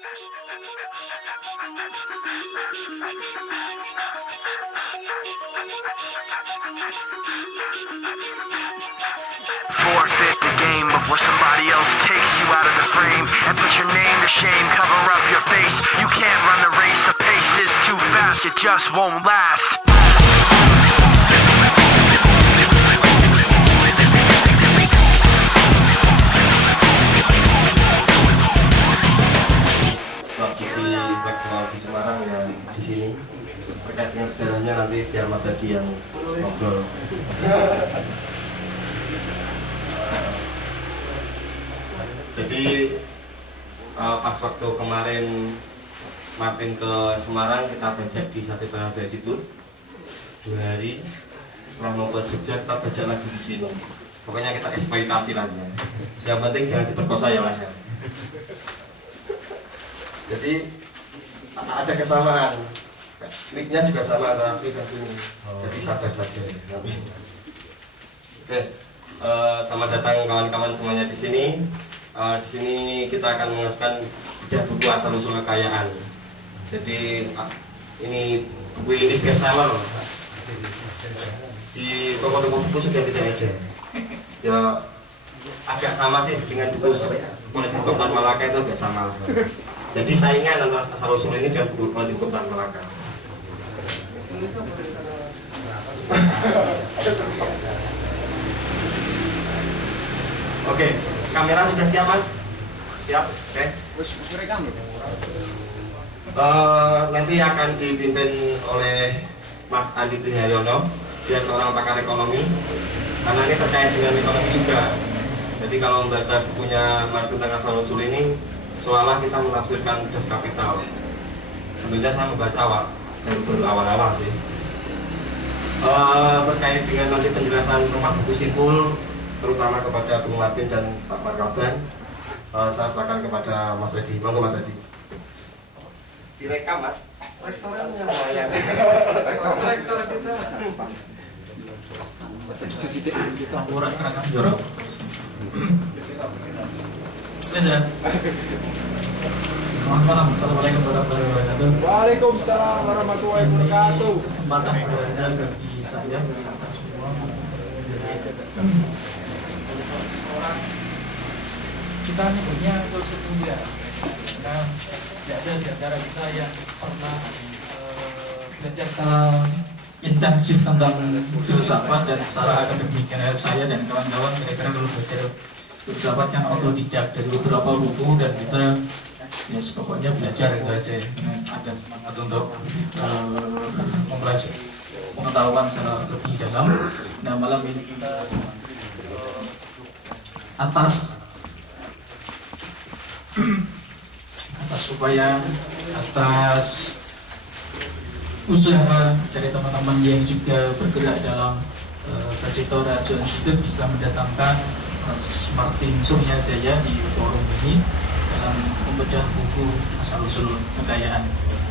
Forfeit the game of where somebody else takes you out of the frame and put your name to shame, cover up your face. You can't run the race, the pace is too fast, it just won't last. Praktisi intelektual di Semarang ya di sini. Terkait dengan sejarahnya nanti biar Mas Hadi yang ngobrol. Jadi pas waktu kemarin Martin ke Semarang, kita belajar di Sate Banada situ 2 hari. Setelah mau ke Jogja, kita belajar lagi di sini. Pokoknya kita eksploitasi lah ya. Yang penting jangan diperkosa ya lah ya. Jadi ada kesamaan. Mic-nya juga sama antara Fri dan ini. Jadi sabar saja. Oke, selamat datang kawan-kawan semuanya di sini. Di sini kita akan mengulaskan bedah buku asal usul kekayaan. Jadi ini buku ini bestseller. Di toko-toko buku sudah tidak ada. Ya agak sama sih dengan buku Politik Kepulauan Malaka itu agak sama. Jadi saingan antara asal usul ini dan buku Politik Kepulauan Malaka. Oke, kamera sudah siap Mas? Siap, oke. Nanti akan dipimpin oleh Mas Andi Triharyono. Dia seorang pakar ekonomi. Karena ini terkait dengan ekonomi juga. Jadi kalau membaca bukunya Martin tentang asal usul ini, seolah kita menafsirkan Das Kapital. Sebenarnya saya membaca baru awal-awal sih. Terkait dengan nanti penjelasan rumah buku simpul, terutama kepada Bung Martin dan Pak Markaban, saya serahkan kepada Mas Hadi. Monggo Mas Hadi. Direkam Mas. Rektornya lumayan. Rektor kita. Kita orang rekam jorok. Ya. Selamat malam. Assalamualaikum warahmatullahi wabarakatuh. Waalaikumsalam warahmatullahi wabarakatuh. Kesempatan berada bagi saya, bagi kita semua. Kita ini punya filsuf muda. Karena tidak ada di antara kita yang pernah belajar secara intensif tentang filsafat dan secara akademik. Karena saya dan kawan-kawan kira-kira dulu belajar filsafat kan otodidak dari beberapa buku, dan kita ya pokoknya belajar itu aja ya. Ada semangat untuk mempelajari pengetahuan secara lebih dalam. Nah malam ini kita atas usaha dari teman-teman yang juga bergerak dalam Sajito Rajo Institute bisa mendatangkan Mas Martin Suryajaya di forum ini dalam membedah buku asal usul kekayaan.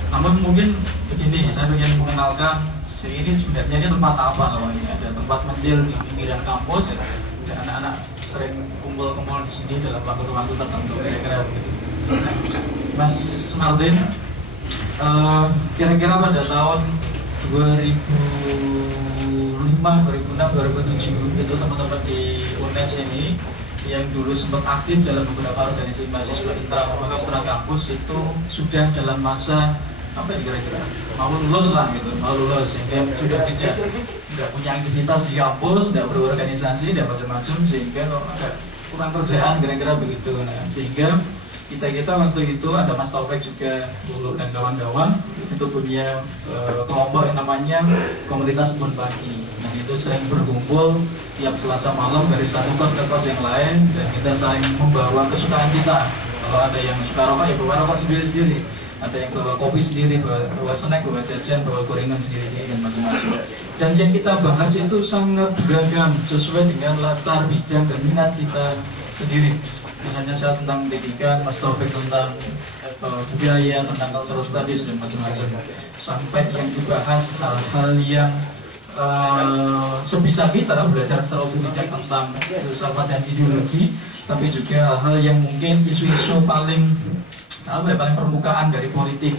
Namun mungkin begini, saya ingin mengenalkan ini sebenarnya ini tempat apa. Ini ada tempat mentil di pinggiran kampus, dan anak-anak sering kumpul-kumpul di sini dalam waktu-waktu tertentu, kira-kira begitu. Mas Martin, kira-kira pada tahun 2005, 2006, 2007 itu teman-teman di UNES ini yang dulu sempat aktif dalam beberapa organisasi mahasiswa intra kampus itu sudah dalam masa apa ya kira-kira mau lulus lah gitu, mau lulus sehingga sudah tidak punya aktivitas di kampus, tidak berorganisasi, tidak macam-macam, sehingga ada kurang kerjaan kira-kira begitu. Nah, sehingga kita waktu itu ada Mas Taufik juga dulu dan kawan-kawan itu punya kelompok yang namanya Komunitas Kebun Pagi. Dan itu sering berkumpul tiap Selasa malam dari satu kelas ke kelas yang lain, dan kita saling membawa kesukaan kita. Kalau ada yang suka rokok ya bawa rokok sendiri-sendiri, ada yang bawa kopi sendiri, bawa snack, bawa jajan, bawa gorengan sendiri, dan macam-macam. Dan yang kita bahas itu sangat beragam sesuai dengan latar bidang dan minat kita sendiri. Misalnya saya tentang pendidikan, Mas Taufik tentang budaya, tentang cultural studies dan macam-macam. Sampai yang dibahas hal-hal yang sebisa kita belajar secara otodidak tentang filsafat dan ideologi, tapi juga hal-hal yang mungkin isu-isu paling paling permukaan dari politik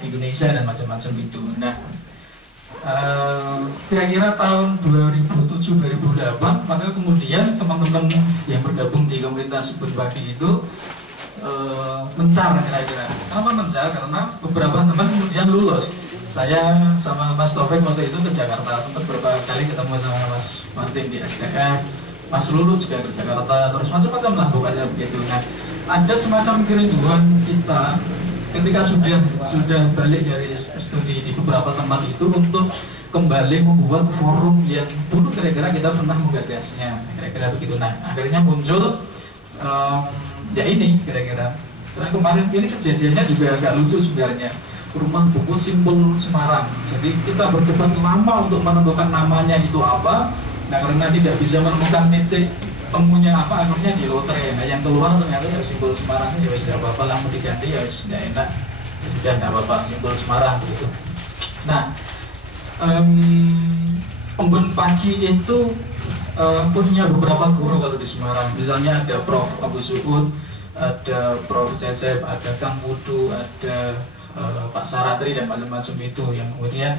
di Indonesia dan macam-macam itu. Nah, kira-kira tahun 2007-2008 maka kemudian teman-teman yang bergabung di komunitas berbagi itu mencar kira-kira. Kenapa mencar? Karena beberapa teman kemudian lulus. Saya sama Mas Taufik waktu itu ke Jakarta, sempat beberapa kali ketemu sama Mas Martin di STM, Mas Lulu juga ke Jakarta, terus macam-macam lah pokoknya begitu. Nah, ada semacam kerinduan kita ketika sudah balik dari studi di beberapa tempat itu untuk kembali membuat forum yang dulu kira-kira kita pernah menggagasnya, kira-kira begitu. Nah, akhirnya muncul ya ini kira-kira. Karena kemarin ini kejadiannya juga agak lucu sebenarnya. Rumah buku Simpul Semarang. Jadi kita berdebat lama untuk menentukan namanya itu apa. Nah, karena tidak bisa menemukan titik temunya apa, akhirnya di lotre. Nah, yang keluar ternyata ya Simpul Semarang. Ya sudah apa-apa lah, mau diganti ya sudah enak. Sudah nggak apa-apa, Simpul Semarang gitu. Nah, Embun Pagi itu punya beberapa guru kalau di Semarang. Misalnya ada Prof. Abu Suud, ada Prof. Cecep, ada Kang Wudu, ada Pak Saratri dan macam-macam itu yang kemudian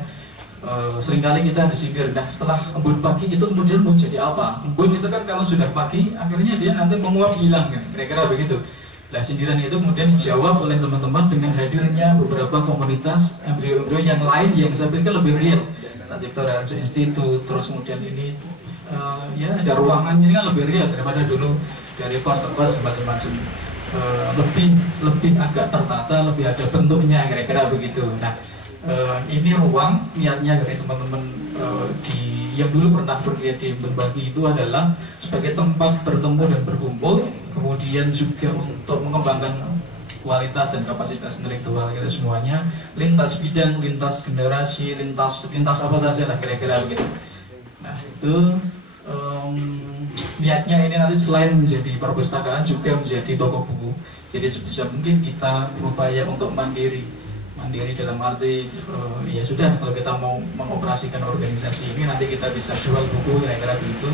seringkali kita disindir. Nah, setelah embun pagi itu kemudian mau jadi apa? Embun itu kan kalau sudah pagi akhirnya dia nanti menguap hilang kan, kira-kira begitu. Nah, sindiran itu kemudian dijawab oleh teman-teman dengan hadirnya beberapa komunitas embrio-embrio yang lain yang saya pikir lebih real. Satipto Raharjo Institute, terus kemudian ini ya ada ruangan ini kan lebih real daripada dulu dari kos ke kos macam-macam. Lebih agak tertata, lebih ada bentuknya kira-kira begitu. Nah, ini ruang niatnya dari teman-teman yang dulu pernah bergiat di berbagi itu adalah sebagai tempat bertemu dan berkumpul, kemudian juga untuk mengembangkan kualitas dan kapasitas intelektual kita semuanya, lintas bidang, lintas generasi, lintas apa saja lah kira-kira begitu. Nah, itu niatnya ini nanti selain menjadi perpustakaan juga menjadi toko buku. Jadi sebisa mungkin kita berupaya untuk mandiri dalam arti ya sudah, kalau kita mau mengoperasikan organisasi ini nanti kita bisa jual buku kira-kira begitu.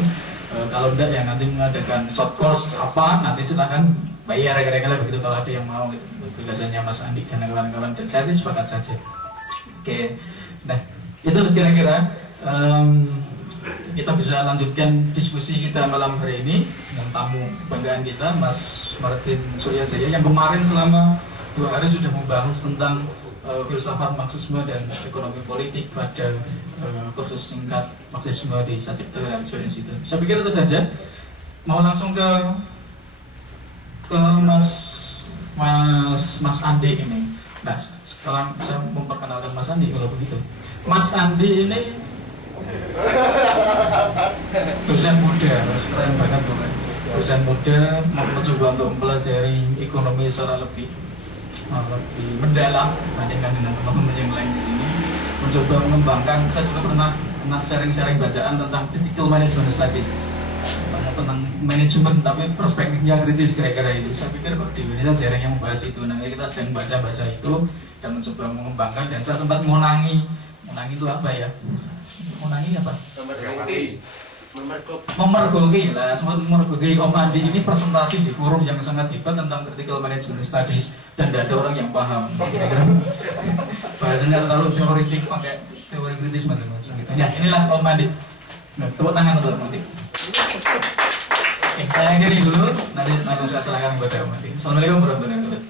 Kalau enggak ya nanti mengadakan short course apa nanti silahkan bayar kira-kira begitu kalau ada yang mau gitu. Biasanya Mas Andi dan kawan-kawan, dan saya sih sepakat saja. Oke. Nah, itu kira-kira kita bisa lanjutkan diskusi kita malam hari ini dengan tamu kebanggaan kita, Mas Martin Suryajaya, yang kemarin selama 2 hari sudah membahas tentang filsafat Marxisme dan ekonomi politik pada kursus singkat Marxisme di Satipto Raharjo Institute. Saya pikir itu saja. Mau langsung ke Mas Andi ini. Nah, sekarang saya memperkenalkan Mas Andi kalau begitu. Mas Andi ini dosen muda, keren banget bukan? Dosen muda mencoba untuk mempelajari ekonomi secara lebih mendalam dibandingkan dengan teman-teman yang lain di sini. Mencoba mengembangkan, saya juga pernah sharing-sharing bacaan tentang critical management studies, tentang manajemen tapi perspektifnya kritis kira-kira itu. Saya pikir kok di Indonesia jarang yang membahas itu. Nah, kita sedang baca-baca itu dan mencoba mengembangkan, dan saya sempat monangi itu apa ya? Monangi apa? Memergoki lah, sempat memergoki Om Andi ini presentasi di forum yang sangat hebat tentang critical management studies, dan tidak ada orang yang paham. Bahasanya terlalu teoritik, pakai teori kritis macam-macam gitu. Ya, inilah Om Andi. Nah, tepuk tangan untuk Om Andi. Oke, saya akhiri dulu, nanti saya serahkan kepada Om Andi. Assalamualaikum warahmatullahi wabarakatuh.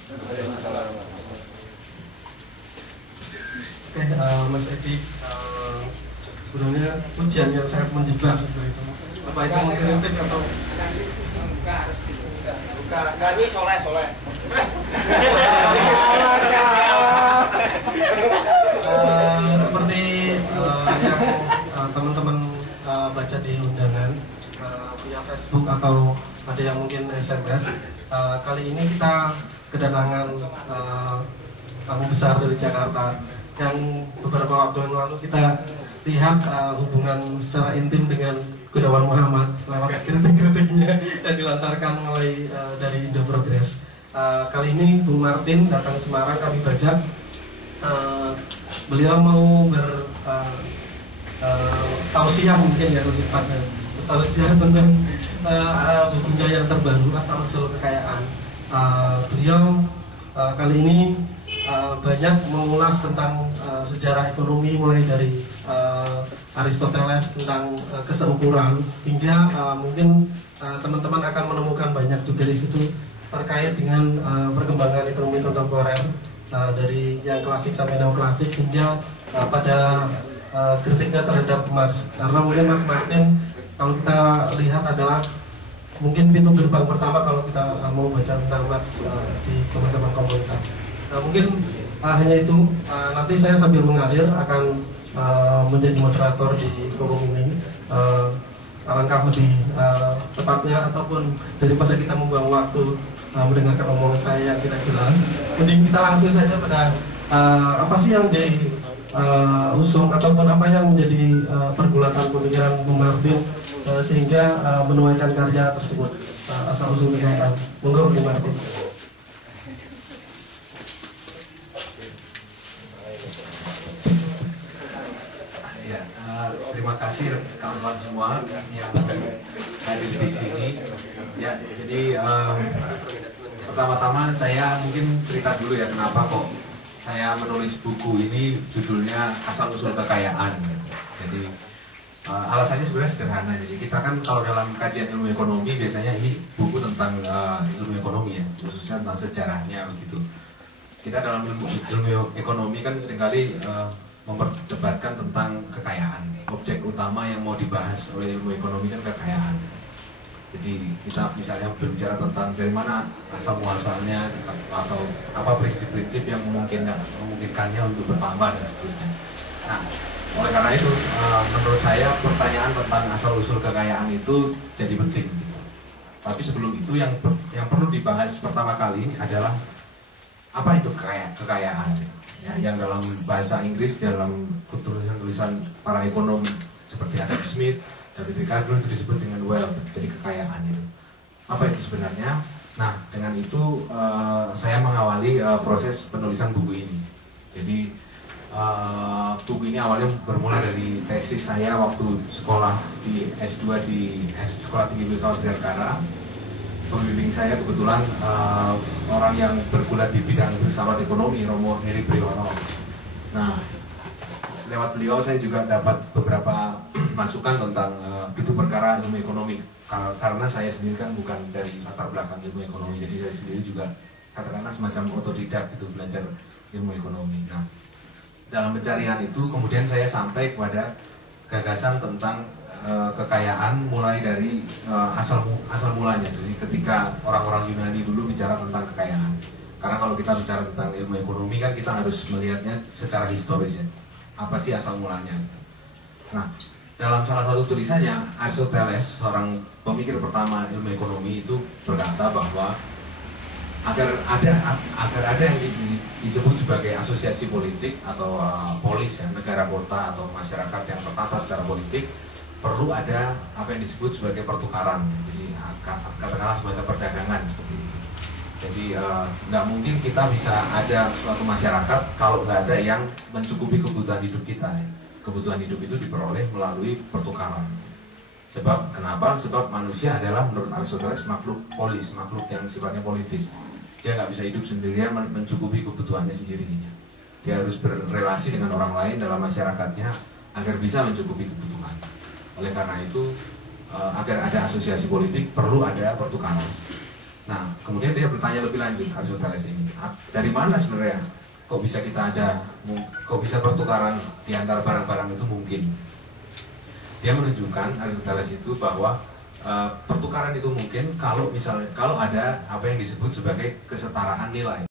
Oke, Mas Edi, sebenarnya ujian yang sangat menjebak seperti itu. Apa itu mengkritik atau Bukan, ini soleh. Seperti yang teman-teman baca di undangan via Facebook atau ada yang mungkin SMS, kali ini kita kedatangan tamu besar dari Jakarta yang beberapa waktu yang lalu kita lihat hubungan secara intim dengan Gunawan Muhammad lewat kritik-kritiknya yang dilontarkan mulai dari Indo Progress. Kali ini Bung Martin datang ke Semarang, kami baca beliau mau tausiah mungkin ya lebih pada tausiah tentang bukunya yang terbaru Asal-Usul Kekayaan. Beliau kali ini banyak mengulas tentang sejarah ekonomi mulai dari Aristoteles tentang keseukuran hingga mungkin teman-teman akan menemukan banyak juga di situ terkait dengan perkembangan ekonomi kontemporer dari yang klasik sampai neoklasik hingga pada kritiknya terhadap Marx. Karena mungkin Mas Martin kalau kita lihat adalah mungkin pintu gerbang pertama kalau kita mau baca tentang Marx di teman-teman komunitas. Nah, mungkin hanya itu. Nanti saya sambil mengalir akan menjadi moderator di forum ini. Alangkah lebih tepatnya ataupun daripada kita membuang waktu mendengarkan omongan saya yang tidak jelas, mending kita langsung saja pada apa sih yang diusung ataupun apa yang menjadi pergulatan pemikiran Bung Martin sehingga menuaikan karya tersebut, asal usul kekayaan. Monggo Bung Martin. Ya, terima kasih kawan-kawan semua yang hadir di sini. Ya, jadi pertama-tama saya mungkin cerita dulu ya kenapa kok saya menulis buku ini judulnya Asal Usul Kekayaan. Jadi alasannya sebenarnya sederhana. Jadi kita kan kalau dalam kajian ilmu ekonomi biasanya ini buku tentang ilmu ekonomi ya, khususnya tentang sejarahnya begitu. Kita dalam ilmu ekonomi kan seringkali memperdebatkan tentang kekayaan. Objek utama yang mau dibahas oleh ilmu ekonomi kan kekayaan. Jadi kita misalnya berbicara tentang dari mana asal muasalnya atau apa prinsip-prinsip yang memungkinkannya untuk bertambah dan seterusnya. Nah, oleh karena itu menurut saya pertanyaan tentang asal usul kekayaan itu jadi penting. Tapi sebelum itu yang perlu dibahas pertama kali ini adalah apa itu kekayaan. Ya, yang dalam bahasa Inggris dalam tulisan-tulisan para ekonom seperti Adam Smith, David Ricardo itu disebut dengan wealth, jadi kekayaan itu. Apa itu sebenarnya? Nah, dengan itu saya mengawali proses penulisan buku ini. Jadi buku ini awalnya bermula dari tesis saya waktu sekolah di S2 di Sekolah Tinggi Filsafat Dirgantara. Pembimbing saya kebetulan orang yang bergulat di bidang filsafat ekonomi, Romo Heri Priyono. Nah, lewat beliau saya juga dapat beberapa masukan tentang pintu perkara ilmu ekonomi. Karena saya sendiri kan bukan dari latar belakang ilmu ekonomi, jadi saya sendiri juga katakanlah semacam otodidak itu belajar ilmu ekonomi. Nah, dalam pencarian itu kemudian saya sampai kepada gagasan tentang kekayaan mulai dari asal mulanya. Jadi ketika orang-orang Yunani dulu bicara tentang kekayaan. Karena kalau kita bicara tentang ilmu ekonomi kan kita harus melihatnya secara historis ya. Apa sih asal mulanya? Nah, dalam salah satu tulisannya Aristoteles, seorang pemikir pertama ilmu ekonomi itu berkata bahwa agar ada yang disebut sebagai asosiasi politik atau polis ya, negara kota atau masyarakat yang tertata secara politik, perlu ada apa yang disebut sebagai pertukaran. Jadi katakanlah semacam perdagangan seperti itu. Jadi nggak mungkin kita bisa ada suatu masyarakat kalau nggak ada yang mencukupi kebutuhan hidup kita. Kebutuhan hidup itu diperoleh melalui pertukaran. Sebab kenapa? Sebab manusia adalah menurut Aristoteles makhluk polis, makhluk yang sifatnya politis. Dia nggak bisa hidup sendirian mencukupi kebutuhannya sendiri. Dia harus berrelasi dengan orang lain dalam masyarakatnya agar bisa mencukupi kebutuhan. Oleh karena itu, agar ada asosiasi politik perlu ada pertukaran. Nah, kemudian dia bertanya lebih lanjut Aristoteles ini, dari mana sebenarnya kok bisa kok bisa pertukaran di antara barang-barang itu mungkin? Dia menunjukkan Aristoteles itu bahwa pertukaran itu mungkin kalau ada apa yang disebut sebagai kesetaraan nilai.